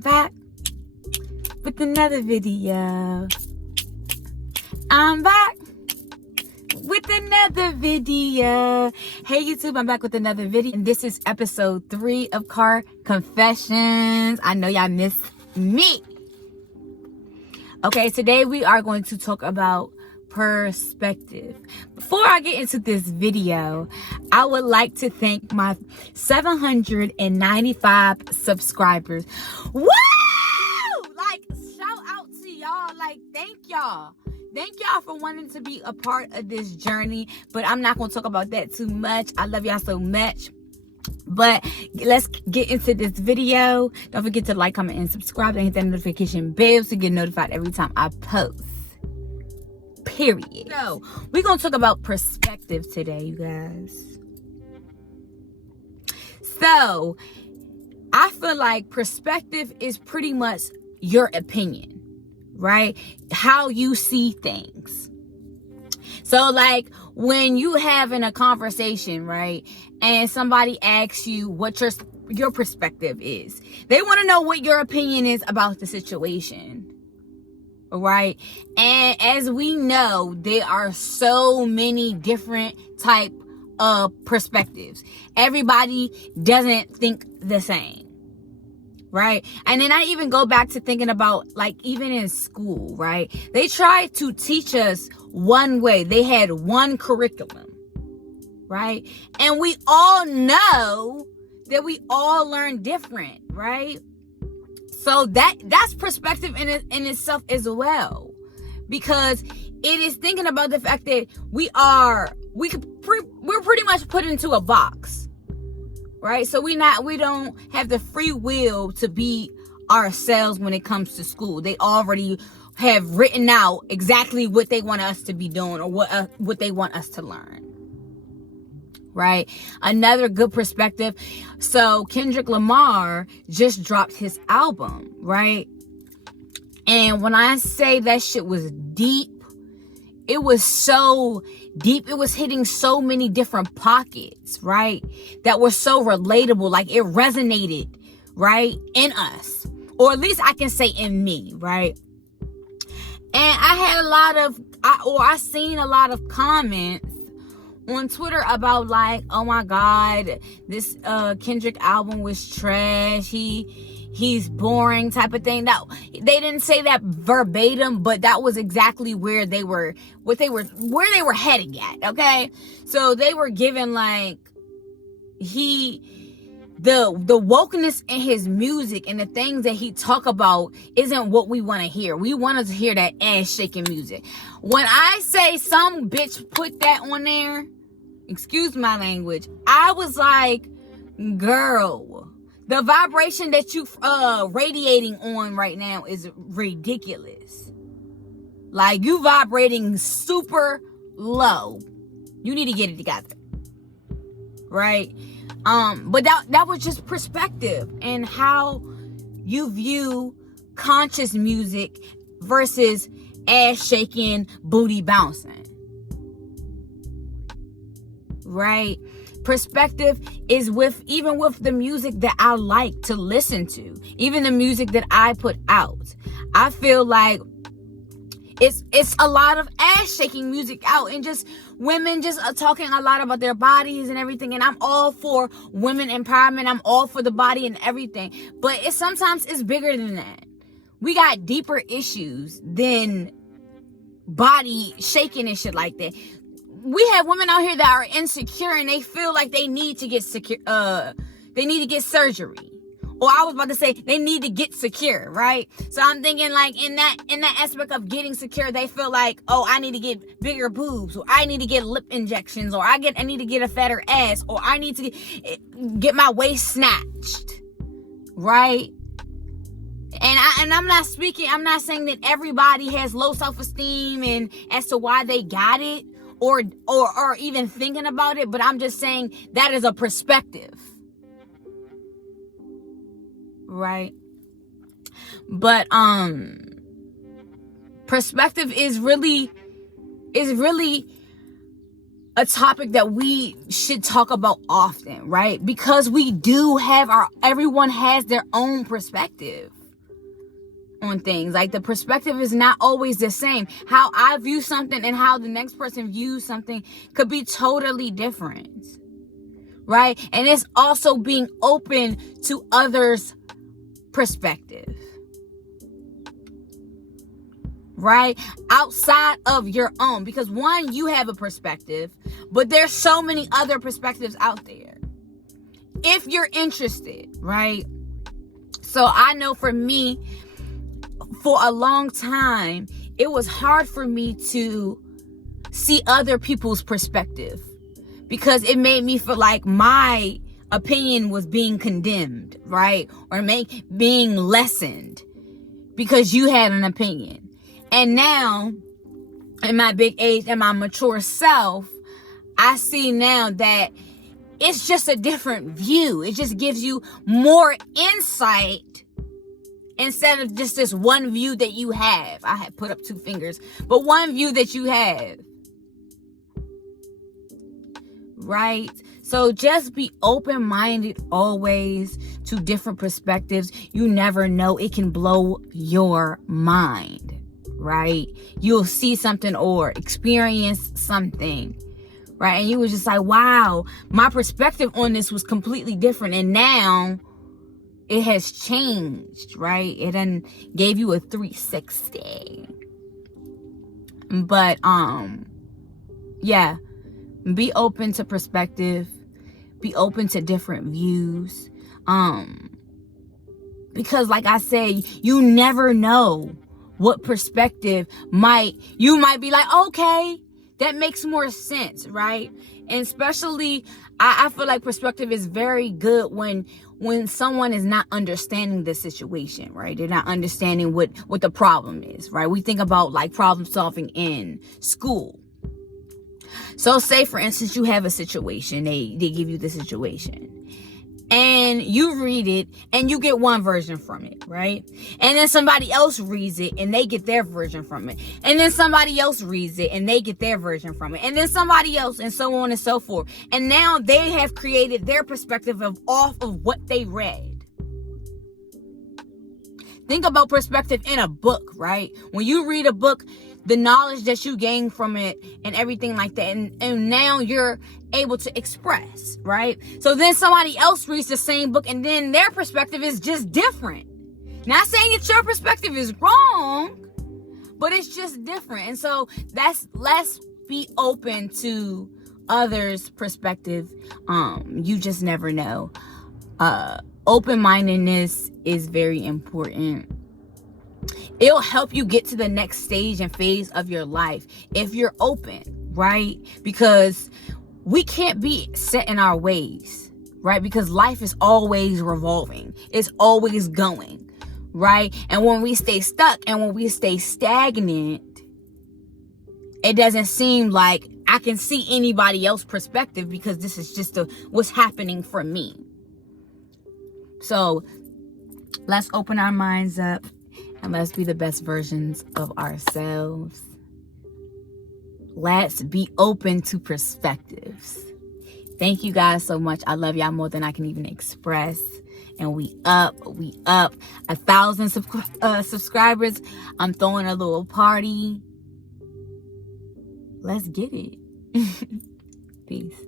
back with another video. I'm back with another video. Hey YouTube, I'm back with another video. And this is episode 3 of Car Confessions. I know y'all miss me. Okay, today we are going to talk about perspective. Before I get into this video, I would like to thank my 795 subscribers. Woo! Like, shout out to y'all. Like, thank y'all. Thank y'all for wanting to be a part of this journey. But I'm not going to talk about that too much. I love y'all so much. But let's get into this video. Don't forget to like, comment, and subscribe, and hit that notification bell to get notified every time I post. Period. So we're gonna talk about perspective today, you guys. So I feel like perspective is pretty much your opinion, right? How you see things. So like when you having a conversation, right, and somebody asks you what your perspective is, they want to know what your opinion is about the situation. Right? And as we know, there are so many different type of perspectives. Everybody doesn't think the same. Right? And then I even go back to thinking about, like, even in school, right? They tried to teach us one way. They had one curriculum. Right? And we all know that we all learn different, right? So that's perspective in itself as well, because it is thinking about the fact that we're pretty much put into a box, right? So we don't have the free will to be ourselves when it comes to school. They already have written out exactly what they want us to be doing or what they want us to learn. Right? Another good perspective. So Kendrick Lamar just dropped his album, right? And when I say that shit was deep, it was so deep. It was hitting so many different pockets, right? That were so relatable. Like, it resonated, right? In us. Or at least I can say in me, right? And I seen a lot of comments on Twitter about, like, oh my God, this Kendrick album was trash. He's boring type of thing. Now, they didn't say that verbatim, but that was exactly where they were heading at. Okay, so they were given, like, the wokeness in his music and the things that he talk about isn't what we want to hear. We want to hear that ass shaking music. When I say some bitch put that on there, excuse my language, I was like, girl, the vibration that you radiating on right now is ridiculous. Like, you vibrating super low. You need to get it together. Right? But that was just perspective and how you view conscious music versus ass shaking, booty bouncing. Right? Perspective is even with the music that I like to listen to, even the music that I put out. I feel like it's a lot of ass shaking music out, and just women just talking a lot about their bodies and everything. And I'm all for women empowerment. I'm all for the body and everything. But sometimes it's bigger than that. We got deeper issues than body shaking and shit like that. We have women out here that are insecure and they feel like they need to get secure. They need to get surgery. Or I was about to say they need to get secure, right? So I'm thinking, like, in that aspect of getting secure, they feel like, oh, I need to get bigger boobs, or I need to get lip injections, or I need to get a fatter ass, or I need to get my waist snatched, right? And I'm not saying that everybody has low self-esteem and as to why they got it or even thinking about it, but I'm just saying that is a perspective. Right? But perspective is really a topic that we should talk about often, right? Because we do have everyone has their own perspective. on things. Like, the perspective is not always the same. How I view something and how the next person views something could be totally different, right? And it's also being open to others' perspective, right? Outside of your own. Because one, you have a perspective, but there's so many other perspectives out there, if you're interested, right? So I know for me, for a long time, it was hard for me to see other people's perspective, because it made me feel like my opinion was being condemned, right? Or being lessened because you had an opinion. And now, in my big age and my mature self, I see now that it's just a different view. It just gives you more insight instead of just this one view that you have. I had put up 2 fingers, but one view that you have, right? So just be open-minded always to different perspectives. You never know. It can blow your mind, right? You'll see something or experience something, right? And you was just like, wow, my perspective on this was completely different. And now it has changed, right? It done gave you a 360. But, yeah, be open to perspective. Be open to different views. Because like I said, you never know what perspective you might be like, okay, that makes more sense, right? And especially, I feel like perspective is very good when someone is not understanding the situation, right? They're not understanding what the problem is, right? We think about like problem solving in school. So say, for instance, you have a situation. They give you the situation. And you read it and you get one version from it, right? And then somebody else reads it and they get their version from it. And then somebody else reads it and they get their version from it. And then somebody else, and so on and so forth. And now they have created their perspective off of what they read. Think about perspective in a book, right? When you read a book, the knowledge that you gain from it and everything like that. And now you're able to express, right? So then somebody else reads the same book and then their perspective is just different. Not saying that your perspective is wrong, but it's just different. And so let's be open to others' perspective. You just never know. Open-mindedness is very important. It'll help you get to the next stage and phase of your life if you're open, right? Because we can't be set in our ways, right? Because life is always revolving. It's always going, right? And when we stay stuck and when we stay stagnant, it doesn't seem like I can see anybody else's perspective because this is just what's happening for me. So let's open our minds up. And let's be the best versions of ourselves. Let's be open to perspectives. Thank you guys so much. I love y'all more than I can even express. And we up 1,000 subscribers. I'm throwing a little party. Let's get it. Peace.